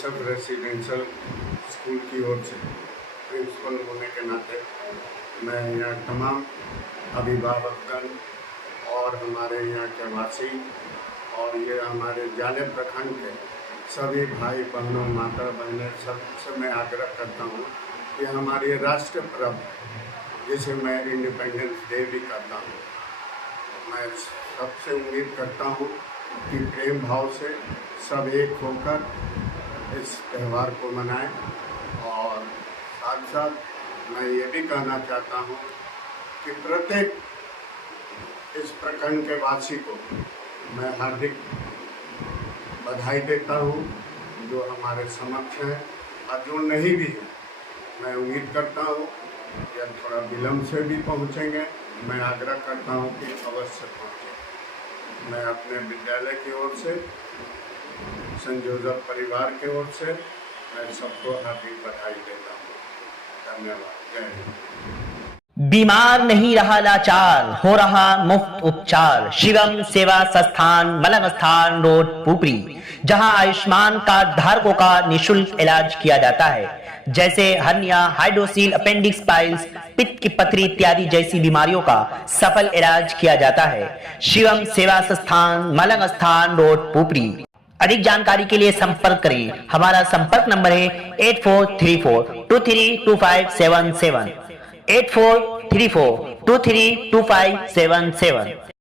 Joseph residential school की ओर से principal होने के नाते मैं यहाँ तमाम अभिभावकगण और हमारे यहाँ के वासी और ये हमारे जाले प्रखंड के सभी भाई बहनों, माता बहनें सबसे मैं आग्रह करता हूँ कि हमारी राष्ट्र पर्व जिसे मैं इंडिपेंडेंस डे भी करता हूँ, मैं सबसे उम्मीद करता हूँ कि प्रेम भाव से सब एक होकर इस त्यौहार को मनाएं। और साथ साथ मैं ये भी कहना चाहता हूँ कि प्रत्येक इस प्रखंड के वासी को मैं हार्दिक बधाई देता हूँ, जो हमारे समक्ष हैं और जो नहीं भी हैं। मैं उम्मीद करता हूँ कि थोड़ा विलम्ब से भी पहुँचेंगे। मैं आग्रह करता हूँ कि अवश्य पहुँचें। मैं अपने विद्यालय की ओर से, सेंट जोसेफ परिवार की ओर से मैं सबको हार्दिक बधाई देता हूँ। धन्यवाद। जय हिंद। बीमार नहीं रहा लाचार, हो रहा मुफ्त उपचार। शिवम सेवा संस्थान, मलंग स्थान रोड, पुपरी, जहां आयुष्मान कार्ड धारकों का निःशुल्क इलाज किया जाता है, जैसे हर्निया, हाइड्रोसील, अपेंडिक्स, पाइल्स, पित्त की पथरी इत्यादि जैसी बीमारियों का सफल इलाज किया जाता है। शिवम सेवा संस्थान, मलंग स्थान रोड, पुपरी। अधिक जानकारी के लिए संपर्क करें। हमारा संपर्क नंबर है 8434232577, 8434232577।